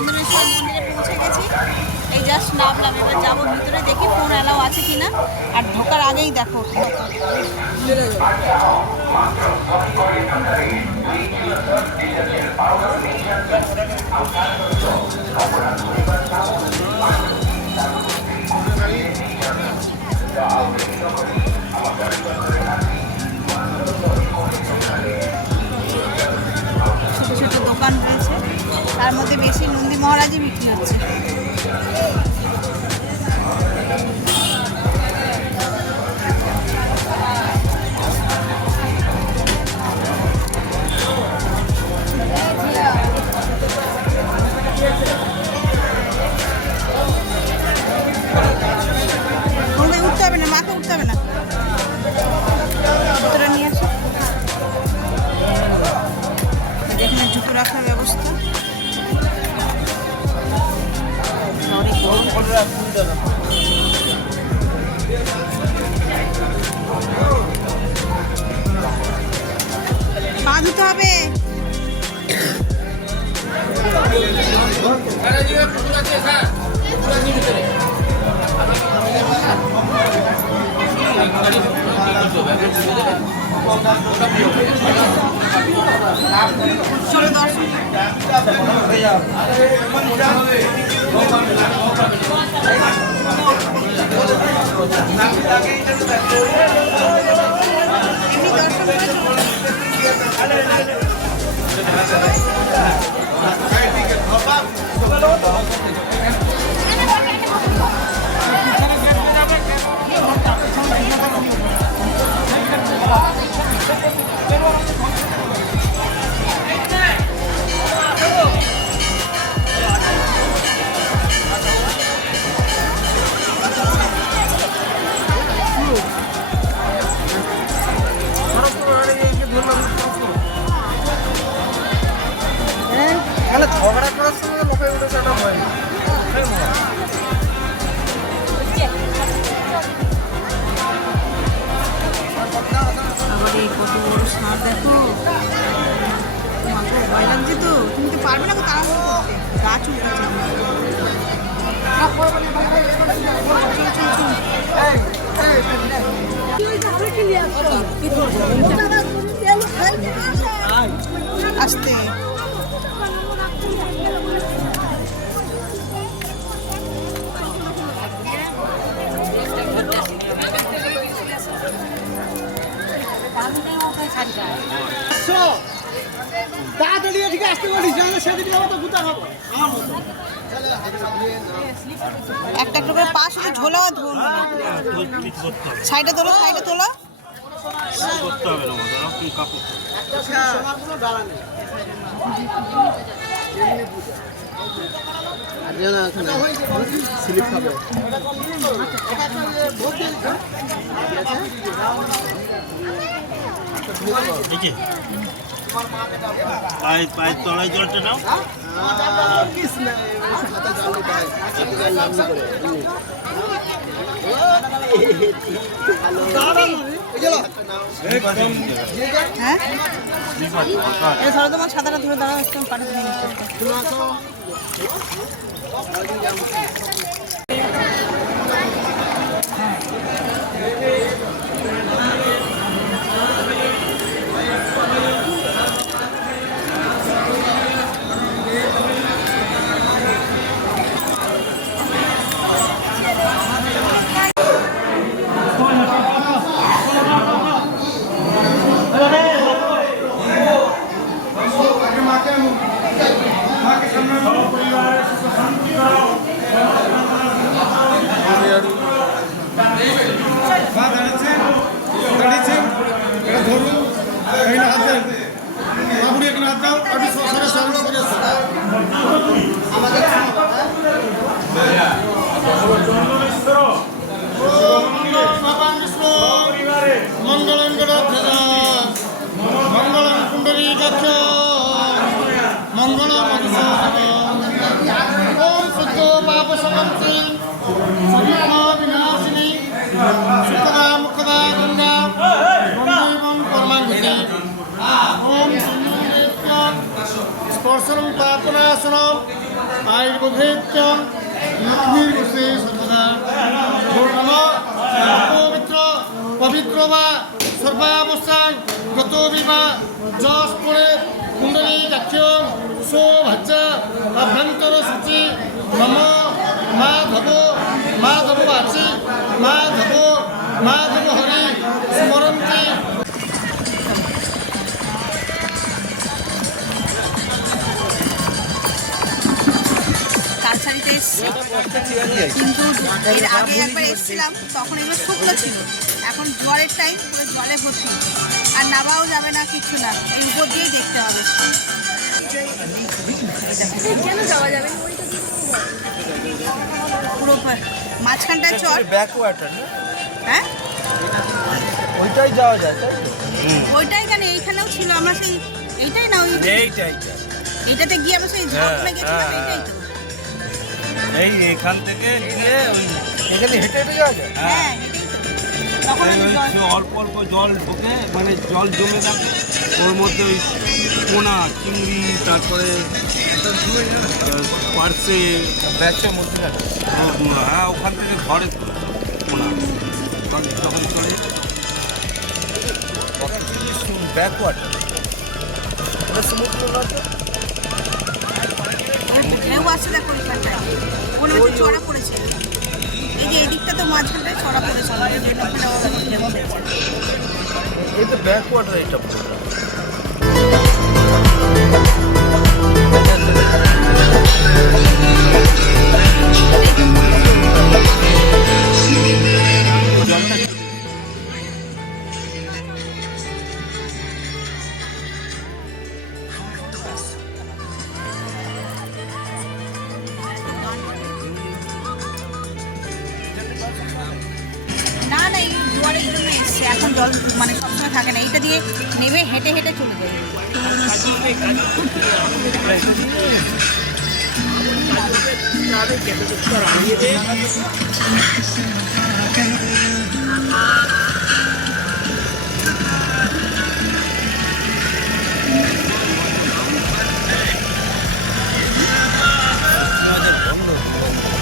চন্দনেশ্বর মন্দিরে পৌঁছে গেছি, এই জাস্ট নামলাম। এবার যাবো ভিতরে, দেখি ফোন অ্যালাউ আছে কিনা। আর ঢোকার আগেই দেখো ছোটো ছোটো দোকান রয়েছে, তার মধ্যে বেশি নন্দী মহারাজই বিক্রি হচ্ছে। উঠতে হবে না, মাকে উঠতে হবে না, জুতোটা নিয়ে আসো। এখানে জুতো রাখার ব্যবস্থা। পা ধুতে হবে। চলো দর্শন। এমনি দর্শন করে ঝগড়া করার সময় লোকে উঠেছে একটা ভয়। আবার এই কত বড় সার দেখো, ভয় লাগছে তো। তুমি তো পারবে না, তারা গাছ উঠেছে। আসতে তাড়াতাড়ি এদিকে আসতে বলিস, সেদিকে তো গুতা খাবো আমার মতো। একটা একটা করে পা শুধু ঝোলা ধরুন। সাইডে তোলো, সাইডে তোলো। স্লিপ খাবে। পায়ের তলায় জলটা নাও। হ্যাঁ, ধরো তোমার ছাতাটা ধরে দাঁড়াও, একটু পাঠিয়ে দিন। स्पर्शनं पापनाशनं আয়ুর্বেদেচ্চ লক্ষ্মীর্গুষে সর্বদা নম পবিত্র পবিত্র বা সর্বাবস্থান গত বিবা যশ করে কুণ্ডলী দাক্ষিণ সৌভাজ্য আভ্যন্তর সূচি নম মাধব মাধব আছি মাধব মাধব হরি স্মরন্তি। কাছারিতে এসেছি, কিন্তু এর আগে একবার এসেছিলাম তখন এগুলো শুকনো ছিল। এখন জলের টাইম, পুরো জলে ভর্তি, আর নামাও যাবে না, কিছু না, এই উপর দিয়েই দেখতে হবে। কেন যাওয়া যাবে পুরো মাঝখানটায় চল, ব্যাকওয়াটার না হ্যাঁ ওইটাই যাওয়া যায় তাই তো? ওইটাই কেন, এইখানেও ছিল, আমরা সেই এইটাই না, ওই এইটাই এইটাতে গিয়ে আমরা সেই ঝাঁকড়ে গেছিলাম, এইটাই তো। এই এখান থেকে গিয়ে ওই এখানে হেঁটে হেঁটে যাওয়া যায়। হ্যাঁ এটাই তো। তখন আমি ওই জল- অল্প অল্প জল ঢোকে, মানে জল জমে থাকে, ওর মধ্যে ওই পোনা চিংড়ি, তারপরে পার্সে, ব্যাগটার মধ্যে না হ্যাঁ ওখান থেকে ঘরে পোনা তখন চলে ব্যাকওয়াটার ওটা সমুদ্র না তো? ঢেউ আসছে দেখো ওইখানটায়, মনে হচ্ছে চড়া পড়েছে। এই যে এই দিকটা তো মাঝখানটায় চড়া পড়েছে, এই জন্য ওখানে আবার ঢেউ দেখছে। এই তো ব্যাকওয়াটার এটা পুরো। না না, এই জোয়ারের জন্য এসছে, এখন জল মানে সবসময় থাকে না, এইটা দিয়ে নেমে হেঁটে হেঁটে চলে যাবে।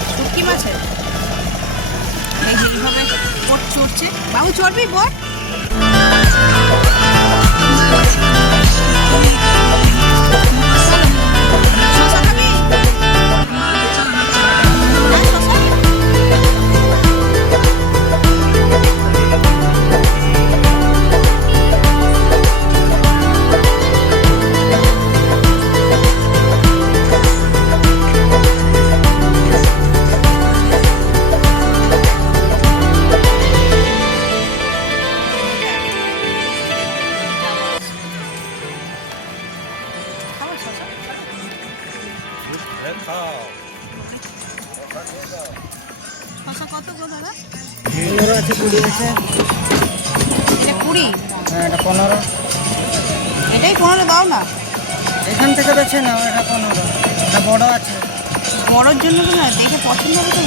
শুটকি মাছের এই যে এইভাবে বোট চড়ছে। বাবু চড়বি বোট? শশা খাবি? হ্যাঁ, শশা? খাবো শশা? শশা কত গো দাদা? 15 আছে 20 আছে। এটা 20? হ্যাঁ এটা 15। এটাই 15 দাও না। এখান থেকে বেছে নাও, এটা 15। এটা বড় আছে। বড়োর জন্য তো না, দেখে পছন্দ হবে তো।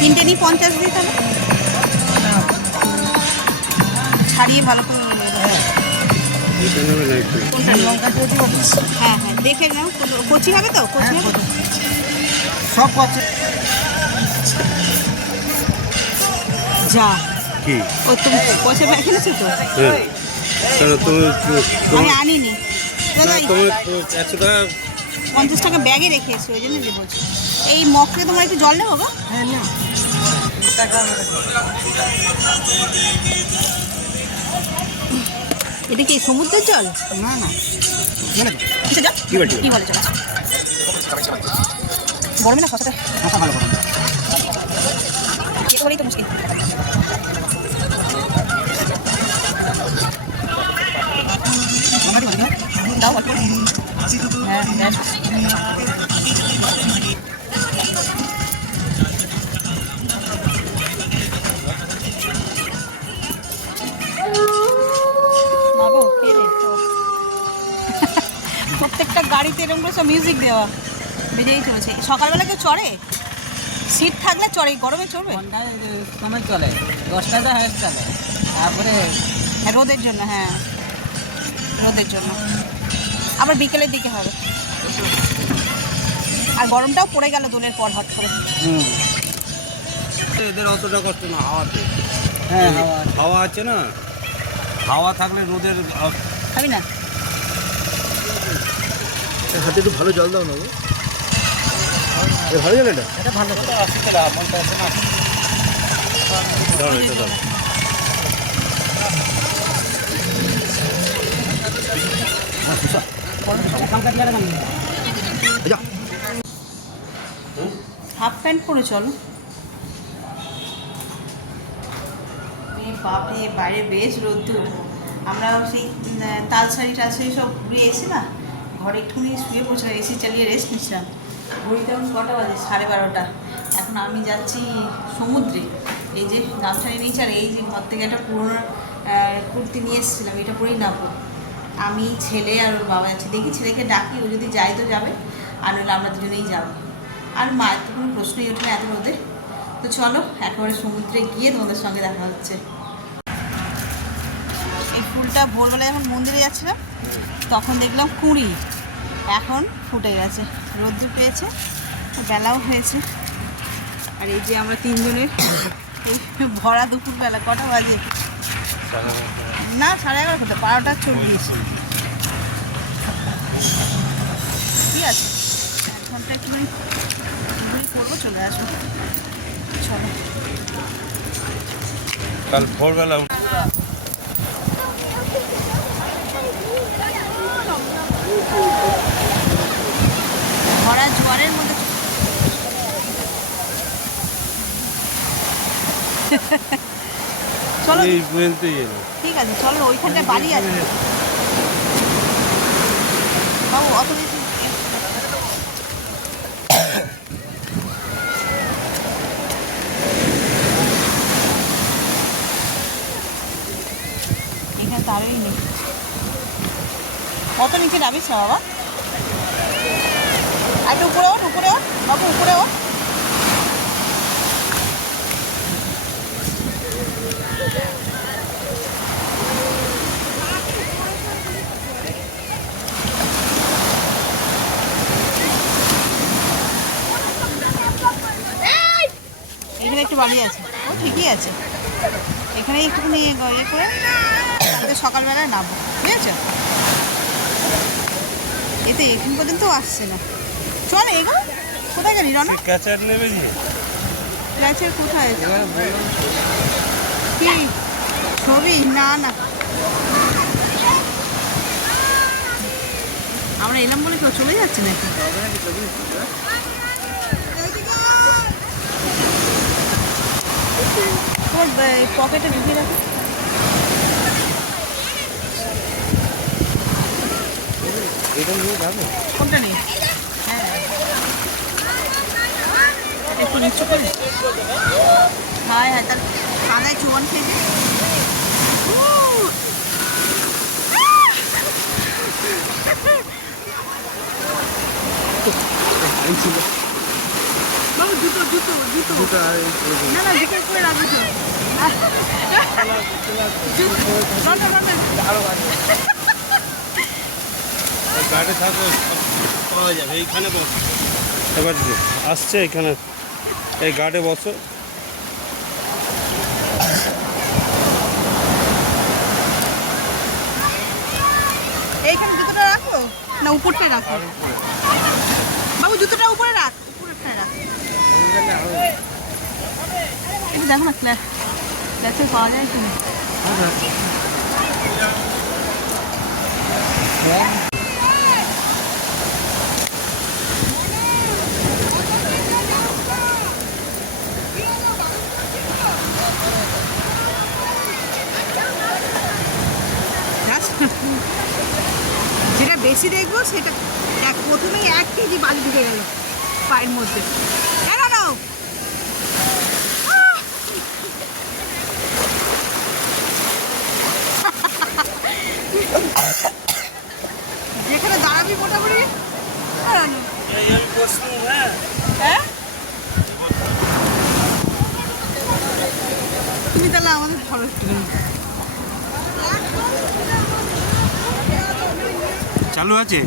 তিনটে নিই 50 দিই তাহলে, না ছাড়িয়ে ভালো করে নিয়ে নেবো। কোনটা নেবো? লঙ্কা দিয়ে দিও। হ্যাঁ হ্যাঁ দেখে নাও, কচি হবে তো? কচি হবে? সব আছে। যা কি ও তুমি পয়সা ব্যাগ এনেছো তো? কেন তুমি আমি আনিনি দাদা, তুমি 100 টাকা 50 টাকা ব্যাগে রেখে এসছি, ওই জন্য যে বলছি। এই মগকে তোমার একটু জল নেবো গো? হ্যাঁ না এটা কি সমুদ্রের জল? না না আচ্ছা যা, কি বলছো? কি বলে চল। গরমে না শসাটা ভাষা ভালো করে। খেতে বলেই তো মুশকিল। দাও অল্প। হ্যাঁ ব্যাস। বাবু কে রে? প্রত্যেকটা গাড়িতে এরকম করে সব মিউজিক দেওয়া বেজেই চলেছে। সকালবেলা কেউ চড়ে? সিট থাকলে চড়ে, গরমে চড়বে? ঘন্টায় সময় চলে 10টাতে হাইস্ট চলে, তারপরে হ্যাঁ রোদের জন্য, হ্যাঁ রোদের জন্য, আবার বিকেলের দিকে হবে। আর গরমটাও পড়ে গেল দোলের পর হট করে। হুম এদের অতটা কষ্ট না হাওয়াতে। হ্যাঁ হাওয়া হাওয়া আছে না, হাওয়া থাকলে রোদের খাবি না? হাতে একটু ভালো জল দাও না গো। ভালো জল এটা? এটা ভালো ধরো এটা ধরো। হাফ প্যান্ট পরে চলো। বাপরে বাইরে বেশ রোদ্দুর। আমরা সেই তালসারি টালসারি সব ঘুরে এসে না ঘরে একটুখানি শুয়ে পড়ছিলাম, এসি চালিয়ে রেস্ট নিচ্ছিলাম। ঘড়িতে এখন কটা বাজে? 12:30। এখন আমি যাচ্ছি সমুদ্রে। এই যে গামছা নিয়েছি আর এই যে ঘর থেকে একটা পুরোনো কুর্তি নিয়ে এসেছিলাম, এটা পরেই নামবো। আমি, ছেলে আর ওর বাবা যাচ্ছি। দেখি ছেলেকে ডাকি, ও যদি যায় তো যাবে, আর নইলে আমরা দুজনেই যাবো। আর মায়ের তো কোনো প্রশ্নই ওঠে না এত রোদে। তো চলো একেবারে সমুদ্রে গিয়ে তোমাদের সঙ্গে দেখা হচ্ছে। এই ফুলটা ভোরবেলা যখন মন্দিরে যাচ্ছিলাম তখন দেখলাম কুঁড়ি, এখন ফুটে গেছে, রোদ্দুর পেয়েছে, বেলাও হয়েছে। আর এই যে আমরা তিনজনের এই ভরা দুপুরবেলা, কটা বাজে? না 11:30 কোটা, 12:40। ঠিক আছে, 1 ঘন্টা একটুখানি করবো, চলে আসবো। চলো কাল ভোরবেলা ভরা জোয়ারের মধ্যে চলো। এই পর্যন্তই এলো। ঠিক আছে চলো, ওইখানটায় বাড়ি আছে বাবু, অত বেশি এখানে তারই নেই। কত নিচে নামিস না বাবা, একটু উপরে ওঠ, উপরে ওঠ বাবু, উপরে ওঠ। এখানে একটু বাড়ি আছে, ও ঠিকই আছে। এখানে একটুখানি ইয়ে করে কালকে সকালবেলায় নামবো, বুঝেছ? এতে এখন পর্যন্ত আসছে না। চল এগো, কোথায় গেলি রানা? ক্যাচার নেবে যে ক্যাচের কোথায় আছে? কি ছবি? না না, আমরা এলাম বলে কেউ চলে যাচ্ছে নাকি? পকেটে ঢুকিয়ে রাখো। এটা নিয়ে যাবে? কোনটা নেই? হ্যাঁ একটু নিচু করে। হ্যাঁ হ্যাঁ, তার কাদায় চুয়ান খেয়েছে। বাবু জুতো জুতো জুতো দুটো আর না না, জুতো করে রাখবো তো। গাড়ি থাকো, পাওয়া যাবে। এইখানে বসো, এবার আসছে এখানে, এই গার্ডে বসো। এইখানে জুতোটা রাখো না উপরটায় রাখো? বাবু জুতোটা উপরে রাখ, উপরেরটায় রাখ। এটা দেখো না ক্লাসে পাওয়া যায় কি না। যেটা বেশি দেখবো সেটা দেখ, প্রথমেই 1 কেজি বালি ঢুকে গেল পায়ের মধ্যে। কেন নাও যেখানে দাঁড়াবি মোটামুটি। হ্যাঁ তুমি তাহলে আমাদের ধরো একটুখানি। চালু আছে?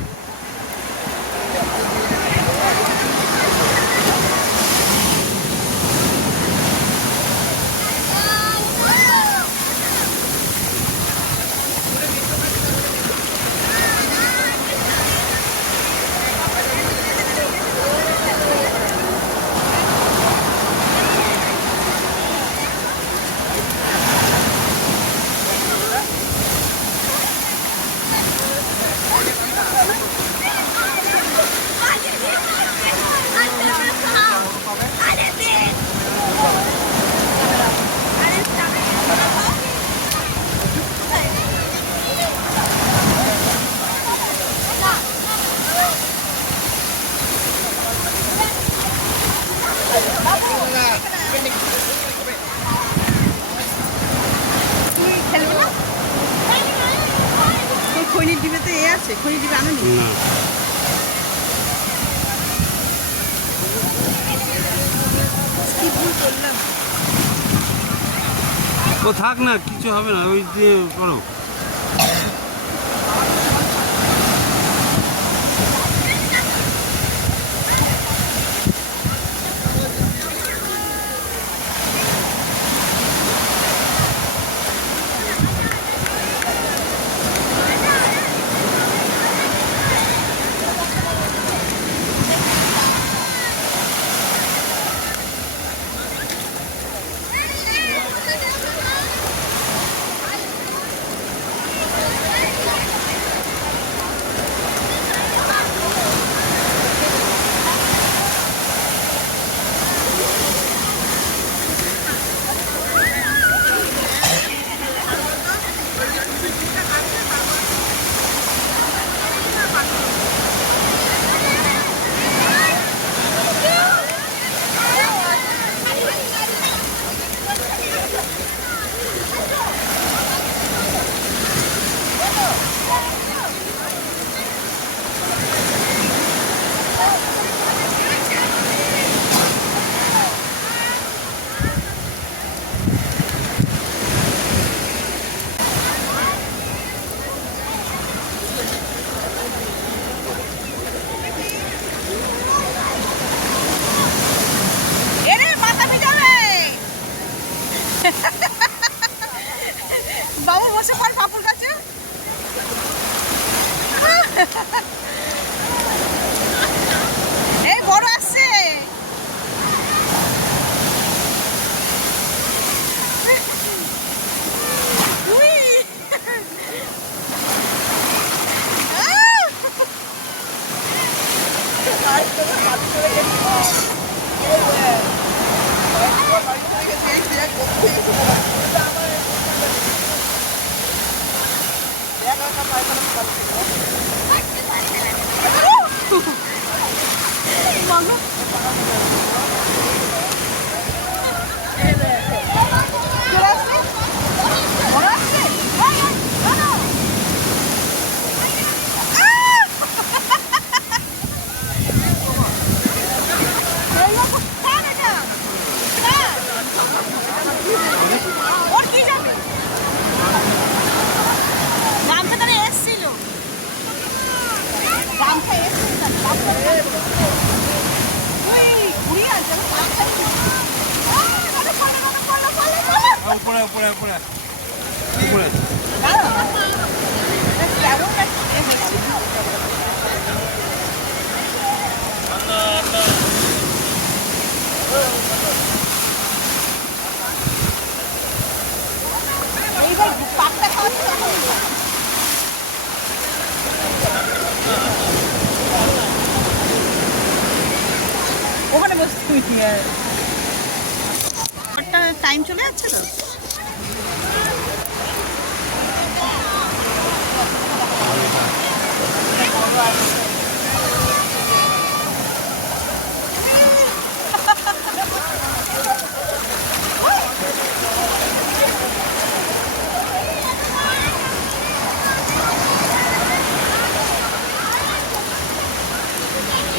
ও থাক না, কিছু হবে না, ওই দিয়ে করো। এরে মাথা পিটাবে বাবু বসে পড় পাপুর কাছে। এই বড় আসছে। উই। ওর কি যাবে গামছা তারা এসছিল গামছা এসছিল ঘুরিয়ে আছে উপরে উপরে উপরে উপরে এইবার পাকটা খাওয়াচ্ছে ওখানে বসে তুমি টাইম চলে যাচ্ছে তো।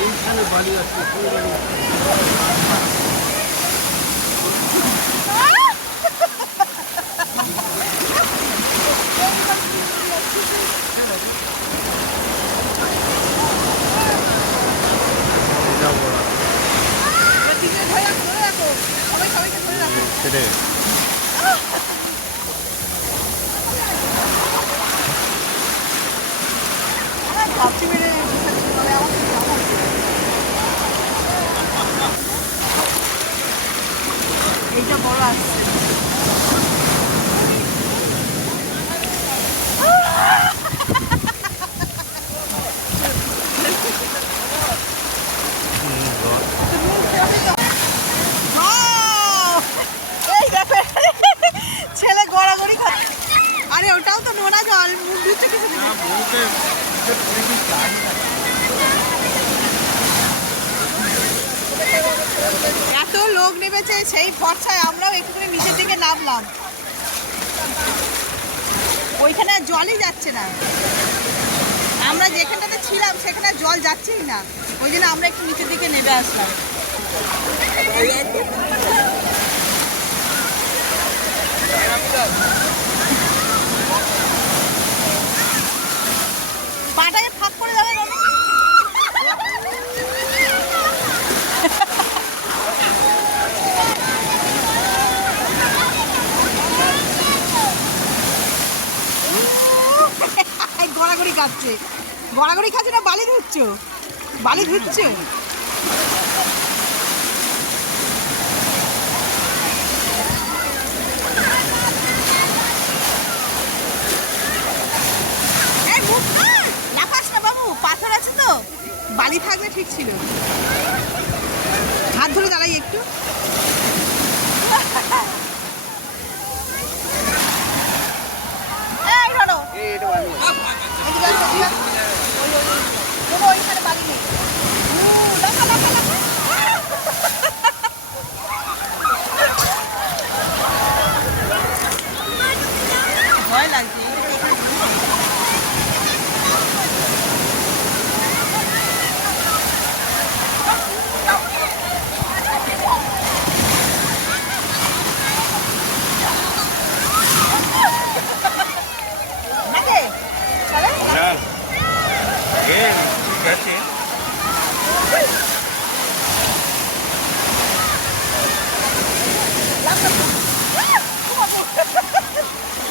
এইখানে বালি আছে, পুরো বালি আছে। সেটাই এইটা বড় আসছে। ছেলে গড়াগড়ি খাচ্ছে। আরে ওটাও তো নোনা জল, মুখ ধুচ্ছে কিছু না বলতে এত লোক নেমেছে সেই ভরসায় আমরাও একটুখানি নিচের দিকে নামলাম। ওইখানে আর জলই যাচ্ছে না, আমরা যেখানটাতে ছিলাম সেখানে আর জল যাচ্ছেই না, ওই জন্য আমরা একটু নিচের দিকে নেমে আসলাম। পাটাকে ফাঁক করে যাবে বাবু। গড়াগড়ি খাচ্ছে, গড়াগড়ি খাচ্ছে না বালি ধুচ্ছ? বালি ধুচ্ছ? লাফাস না বাবু, পাথর আছে তো, বালি থাকলে ঠিক ছিল। হাত ধরে দাঁড়াই একটু। এই ধরো, এদিকে আসো, এদিকে আসো। বাবু, ওইখানে বালি নেই। লাফা, লাফা, লাফা। ভয় লাগছে।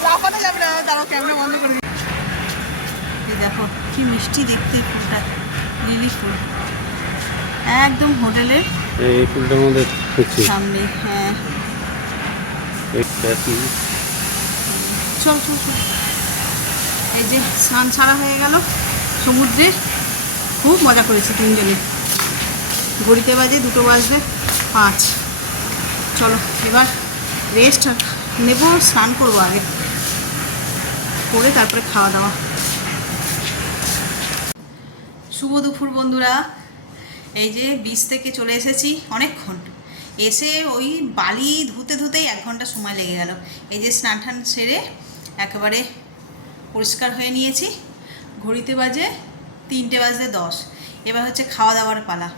লাফানো যাবে না, দাঁড়াও ক্যামেরা বন্ধ করে দিই। এই দেখো কি মিষ্টি দেখতে ফুলটা, লিলি ফুল, একদম হোটেলের এই ফুলটার মধ্যে হচ্ছে সামনে। হ্যাঁ চল চল চল। এই যে স্নান ছাড়া হয়ে গেল সমুদ্রে, খুব মজা করেছি তিনজনে। ঘড়িতে বাজে 2:05। চলো এবার রেস্ট নেব, স্নান করবো আগে, করে তারপরে খাওয়া দাওয়া। শুভ দুপুর বন্ধুরা। এই যে বিচ থেকে চলে এসেছি অনেকক্ষণ, এসে ওই বালি ধুতে ধুতেই 1 ঘন্টা সময় লেগে গেল। এই যে স্নান টান সেরে একেবারে পরিষ্কার হয়ে নিয়েছি। ঘড়িতে বাজে 3:10। এবার হচ্ছে খাওয়া দাওয়ার পালা।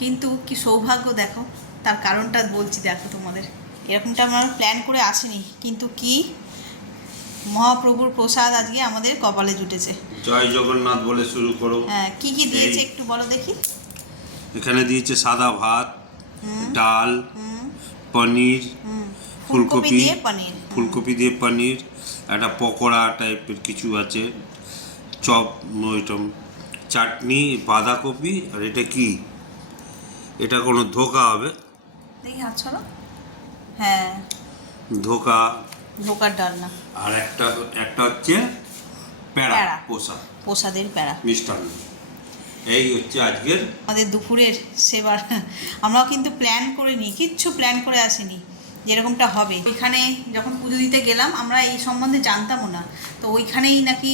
কিন্তু কি সৌভাগ্য দেখো, তার কারণটা বলছি দেখো তোমাদের। এরকমটা আমরা প্ল্যান করে আসিনি, কিন্তু কি মহাপ্রভুর প্রসাদ আজকে আমাদের কপালে জুটেছে। জয় জগন্নাথ বলে শুরু করো। হ্যাঁ, কি কি দিয়েছে একটু বলো দেখি। এখানে দিয়েছে সাদা ভাত, ডাল, পনির, ফুলকপি দিয়ে পনির, ফুলকপি দিয়ে পনির, একটা পকোড়া টাইপের কিছু আছে, চপ, ওইটম চাটনি, বাঁধাকপি, আর এটা কি, এটা কোনো ধোকা হবে, দেখি হাত ছড়ো। হ্যাঁ, ধোকা, ধোকার ডাল না, আর একটা হচ্ছে প্যাড়া, প্যাড়া। প্রসাদের প্যাড়া মিষ্টান্ন। এই হচ্ছে আজকের আমাদের দুপুরের সেবার। আমরাও কিন্তু প্ল্যান করে নিই, কিচ্ছু প্ল্যান করে আসিনি যেরকমটা হবে। এখানে যখন পুজো দিতে গেলাম আমরা এই সম্বন্ধে জানতামও না, তো ওইখানেই নাকি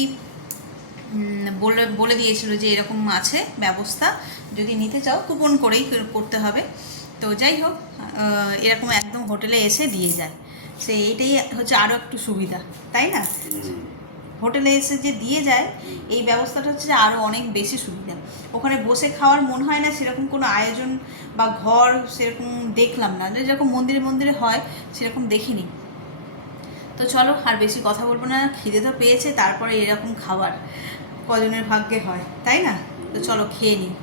বলে দিয়েছিল যে এরকম আছে ব্যবস্থা, যদি নিতে চাও কুপন করেই করতে হবে। তো যাই হোক, এরকম একদম হোটেলে এসে দিয়ে যায়, সে এইটাই হচ্ছে আরও একটু সুবিধা, তাই না? হোটেলে এসে যে দিয়ে যায় এই ব্যবস্থাটা হচ্ছে আরও অনেক বেশি সুবিধা। ওখানে বসে খাওয়ার মন হয় না, সেরকম কোনো আয়োজন বা ঘর সেরকম দেখলাম না, যেরকম মন্দিরে মন্দিরে হয় সেরকম দেখিনি। তো চলো আর বেশি কথা বলবো না, খিদে তো পেয়েছে, তারপরে এরকম খাবার কজনের ভাগ্যে হয়, তাই না? তো চলো খেয়ে নিই।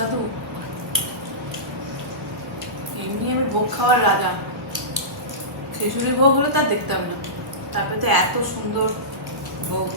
দাদু এমনি আমি ভোগ খাওয়ার রাজা, খিচুড়ি ভোগ হলে তা দেখতাম না, তারপরে তো এত সুন্দর ভোগ।